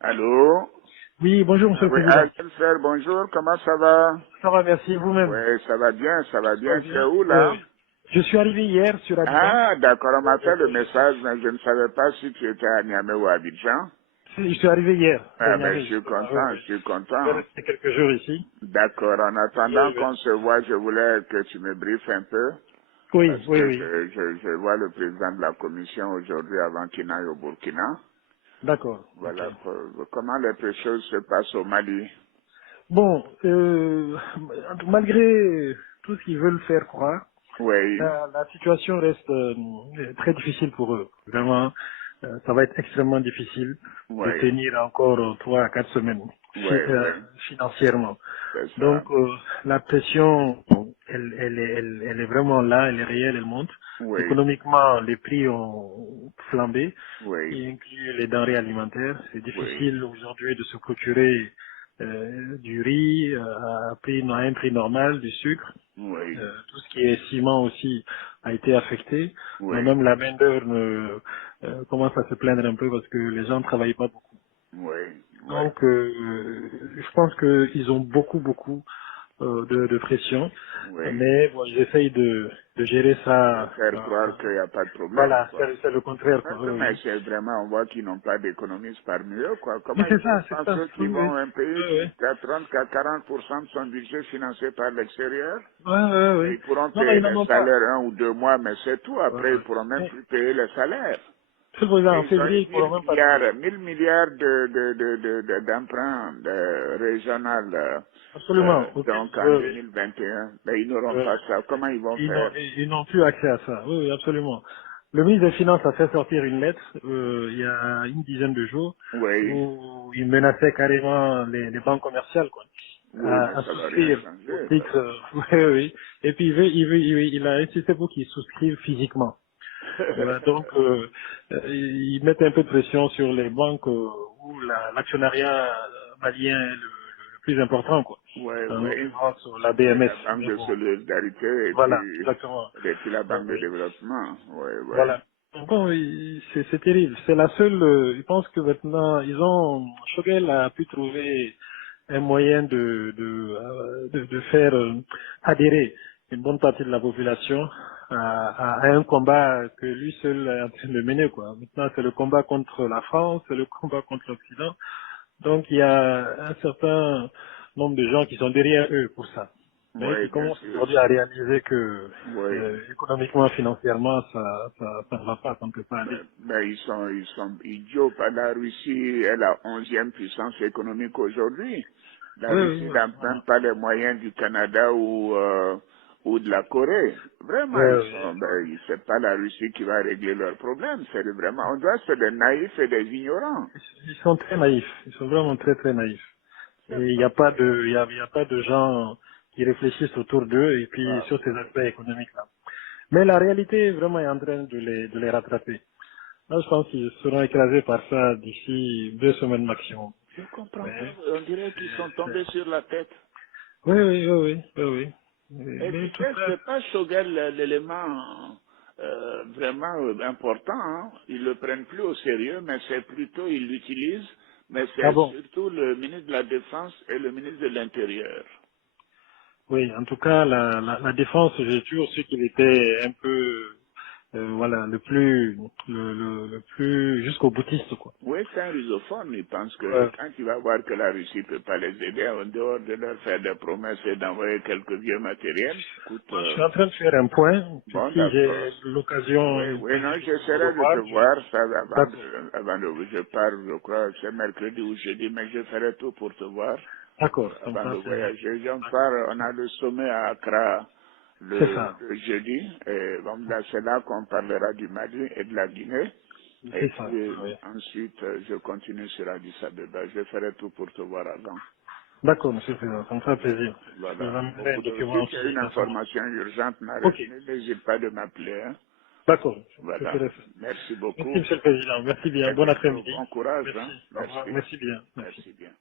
Allô? Oui, bonjour Monsieur le Oui, Président. frère, bonjour, comment ça va? Ça va, merci, vous-même. Oui, ça va bien, ça va Ça va bien. Tu es bien? où là? Oui. Je suis arrivé hier sur Abidjan. Ah, d'accord, on m'a fait le Je suis, message, mais je ne savais pas si tu étais à Niamey ou à Abidjan. je suis arrivé hier, de Ah ben, je Niamey, suis justement. Oui, content, oui. je suis Je vais content. rester quelques jours ici. D'accord, en attendant Oui, oui. qu'on se voit, je voulais que tu me briefes un peu, Oui, parce oui, que oui. je vois le président de la commission aujourd'hui avant qu'il n'aille au Burkina. D'accord, ok. Voilà, comment les choses se passent au Mali. Bon, malgré tout ce qu'ils veulent faire croire, Oui, la situation reste très difficile pour eux. Vraiment, ça va être extrêmement difficile de oui, tenir encore 3 à 4 semaines oui, oui, financièrement. c'est Donc ça. la pression, elle est vraiment là, elle est réelle, elle monte. Oui, Économiquement, les prix ont flambé, oui, y inclut les denrées alimentaires. C'est oui, difficile aujourd'hui de se procurer du riz à un prix normal, du sucre. oui, Tout ce qui est ciment aussi a été affecté. oui, Même la main d'œuvre commence à se plaindre un peu parce que les gens ne travaillent pas beaucoup. oui, oui, Donc, je pense qu'ils ont beaucoup de pression, oui. mais bon, ils essayent de gérer De ça. faire croire qu'il n'y a pas de problème, Voilà, quoi. c'est le contraire, quoi. Oui, Mais oui. c'est vraiment, on voit qu'ils n'ont pas d'économistes parmi eux, quoi. Mais Comment ils peuvent c'est penser ça. qu'ils Oui, vont oui. à un pays Oui, qui oui. a 30 à 40% de son budget financé par l'extérieur? Et Oui. ils pourront Non, payer ils n'en les ont pas. salaires 1 ou 2 mois, mais c'est tout. Ouais, Après, ouais. ils pourront même Mais, plus payer les salaires. Monsieur le Président, Et en ils ont février, eu ils ne pourront même pas payer. 1000 milliards d'emprunts régional. Absolument. Auquel, Donc en oui, oui. 2021, mais ils n'auront Oui. pas ça. Comment ils vont faire? Ils n'ont plus accès à ça. Oui, oui, absolument. Le ministre des Finances a fait sortir une lettre il y a une dizaine de jours Oui, où il menaçait carrément les banques commerciales quoi, oui, mais à ça va rien souscrire au changer. titre. Oui, oui. Et puis il a insisté pour qu'ils souscrivent physiquement. Voilà, donc ils mettent un peu de pression sur les banques où l'actionnariat malien est le plus important quoi. Oui, En oui. l'occurrence la Oui, BMS. la Banque Mais de bon, solidarité voilà, exactement. et puis la Oui, Banque de oui. développement. Oui, oui. Voilà. Bon, c'est terrible. C'est la seule. Je pense que maintenant, Choguel a pu trouver un moyen de faire adhérer une bonne partie de la population à un combat que lui seul est en train de mener, quoi. Maintenant, c'est le combat contre la France, c'est le combat contre l'Occident. Donc, il y a un certain nombre de gens qui sont derrière eux pour ça, mais Oui, qui bien commencent sûr. aujourd'hui à réaliser que Oui. économiquement, financièrement, ça ne va pas, ça ne peut pas aller. Mais ils sont idiots. La Russie est la 11e puissance économique aujourd'hui. La Russie Oui, n'a absolument. même pas les moyens du Canada ou de la Corée. Vraiment, Oui, ils oui. sont, c'est pas la Russie qui va régler leurs problèmes. C'est vraiment, on doit être des naïfs et des ignorants. Ils sont très naïfs. Ils sont vraiment très naïfs. Et C'est il n'y pas a pas vrai. de, il y a pas de gens qui réfléchissent autour d'eux et puis Ah, sur ces oui. aspects économiques là. Mais la réalité vraiment est en train de les rattraper. Là, je pense qu'ils seront écrasés par ça d'ici 2 semaines maximum. Je comprends pas. Mais On dirait qu'ils sont tombés sur la tête. oui. Et Mais tu tout sais, ça. c'est pas Choguel l'élément vraiment important. Hein. Ils le prennent plus au sérieux, mais c'est plutôt, ils l'utilisent, mais Ah c'est bon. surtout le ministre de la Défense et le ministre de l'Intérieur. Oui, en tout cas, la défense, j'ai toujours su qu'il était un peu, voilà, le plus jusqu'au boutiste, quoi. Oui, c'est un rusophone. Il pense que Ouais. quand il va voir que la Russie peut pas les aider, en dehors de leur faire des promesses et d'envoyer quelques vieux matériels, écoute, Moi, je suis en train de faire un point. Puis bon, si d'accord. j'ai l'occasion Oui, une oui, fois non, de vous j'essaierai de te revoir, voir ça d'accord. avant de, je pars, je crois, c'est mercredi ou jeudi, mais je ferai tout pour te voir D'accord, comme avant de ça, voyager. On part, d'accord. on a le sommet à Accra C'est ça. le jeudi, et bon, là, c'est là qu'on parlera du Mali et de la Guinée. Et C'est ça. puis, Oui. ensuite, je continue sur Addis Abeba. Je ferai tout pour te voir avant. D'accord, monsieur le Président, ça me fait plaisir. Je vous Voilà. enverrai un Si document tu as aussi une à ce moment. information urgente, Ok, n'hésite pas de m'appeler. Hein. d'accord, je Voilà. ferai ça. Merci Merci, beaucoup. monsieur le Président. Merci bien. Très Bon bientôt. après-midi. Bon courage. Merci. Hein. Au revoir. Merci. Merci bien. Merci. Merci bien.